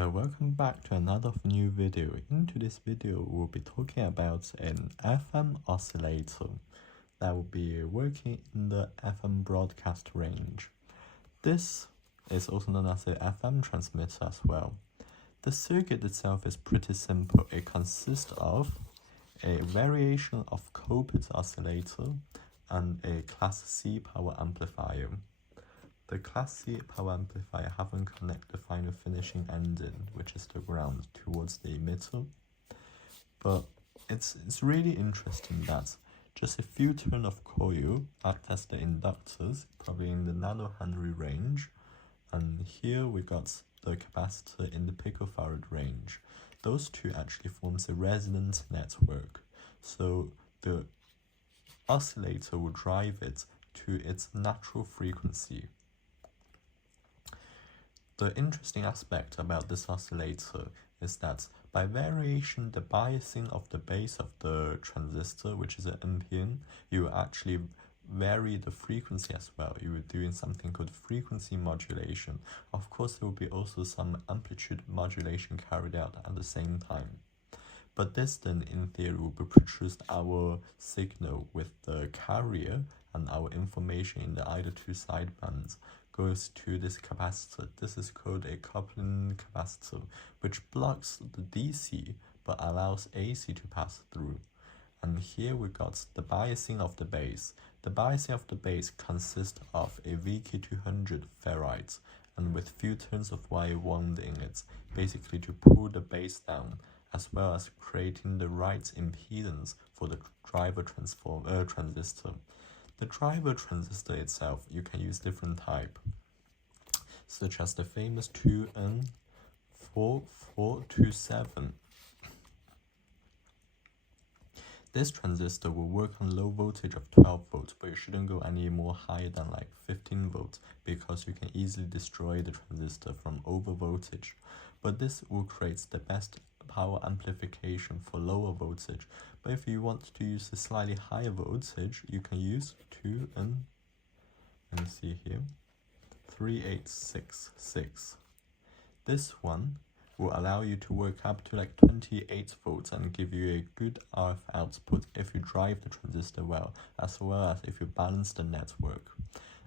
Hello, welcome back to another new video. In today's video, we'll be talking about an FM oscillator that will be working in the FM broadcast range. This is also known as a FM transmitter as well. The circuit itself is pretty simple. It consists of a variation of Colbert oscillator and a Class C power amplifier. The Class C power amplifier haven't connected the final finishing ending, which is the ground, towards the emitter. But it's really interesting that just a few turns of coil act as the inductors, probably in the nanohenry range. And here we got the capacitor in the picofarad range. Those two actually forms a resonant network. So the oscillator will drive it to its natural frequency. The interesting aspect about this oscillator is that by variation, the biasing of the base of the transistor, which is an NPN, you will actually vary the frequency as well. You will doing something called frequency modulation. Of course, there will be also some amplitude modulation carried out at the same time. But this then, in theory, will be produced our signal with the carrier and our information in the either two sidebands goes to this capacitor. This is called a coupling capacitor, which blocks the DC but allows AC to pass through. And here we got the biasing of the base. The biasing of the base consists of a VK200 ferrite and with few turns of wire wound in it, basically to pull the base down, as well as creating the right impedance for the driver transistor. The driver transistor itself, you can use different type, such as the famous 2N4427. This transistor will work on low voltage of 12 volts, but you shouldn't go any more higher than like 15 volts because you can easily destroy the transistor from over voltage. But this will create the best power amplification for lower voltage. But if you want to use a slightly higher voltage, you can use 2N, let me see here, 3866. This one will allow you to work up to like 28 volts and give you a good RF output if you drive the transistor well as if you balance the network.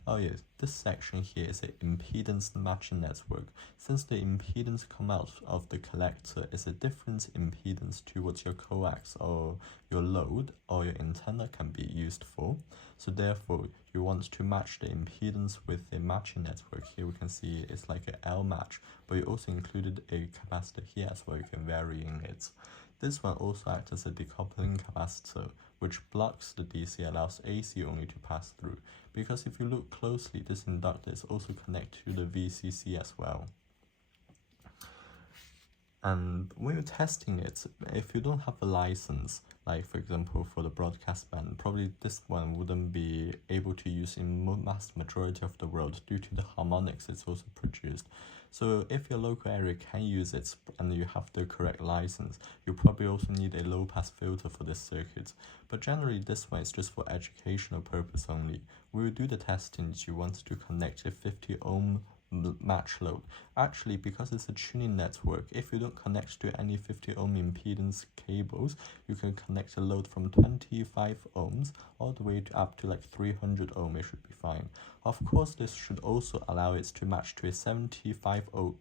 Oh yes, this section here is an impedance matching network. Since the impedance come out of the collector is a different impedance to what your coax or your load or your antenna can be used for. So therefore, you want to match the impedance with a matching network. Here we can see it's like an L match, but you also included a capacitor here as well. You can vary in it. This one also acts as a decoupling capacitor, which blocks the DC, allows AC only to pass through. Because if you look closely, this inductor is also connected to the VCC as well. And when you're testing it, if you don't have a license, like for example for the broadcast band, probably this one wouldn't be able to use in mass majority of the world due to the harmonics it's also produced. So if your local area can use it and you have the correct license, you probably also need a low pass filter for this circuit. But generally this one is just for educational purpose only. We will do the testing if you want to connect a 50 ohm match load. Actually, because it's a tuning network, if you don't connect to any 50 ohm impedance cables, you can connect a load from 25 ohms all the way to up to like 300 ohm. It should be fine. Of course, this should also allow it to match to a 75 ohm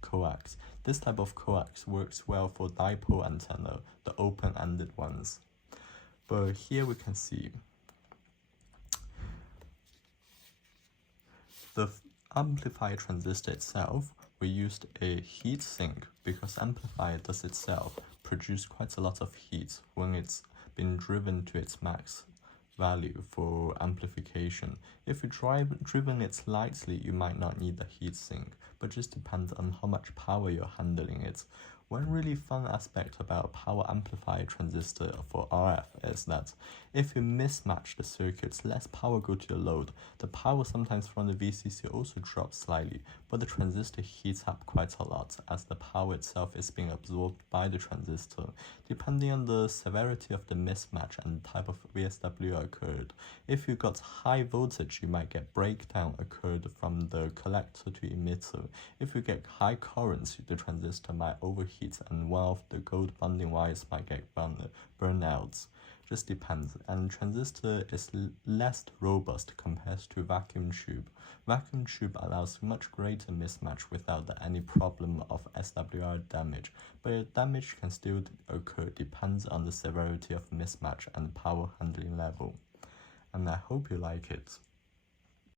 coax. This type of coax works well for dipole antenna, the open-ended ones. But here we can see the amplifier transistor itself, we used a heat sink because amplifier does itself produce quite a lot of heat when it's been driven to its max value for amplification. If you driven it lightly, you might not need the heat sink, but just depends on how much power you're handling it. One really fun aspect about power amplifier transistor for RF is that if you mismatch the circuits, less power go to the load. The power sometimes from the VCC also drops slightly, but the transistor heats up quite a lot as the power itself is being absorbed by the transistor. Depending on the severity of the mismatch and the type of VSW occurred, if you got high voltage, you might get breakdown occurred from the collector to emitter. If you get high currents, the transistor might overheat and one of the gold bonding wires might get burnouts. Just depends. And transistor is less robust compared to vacuum tube. Vacuum tube allows much greater mismatch without any problem of SWR damage, but damage can still occur, depends on the severity of mismatch and power handling level. And I hope you like it.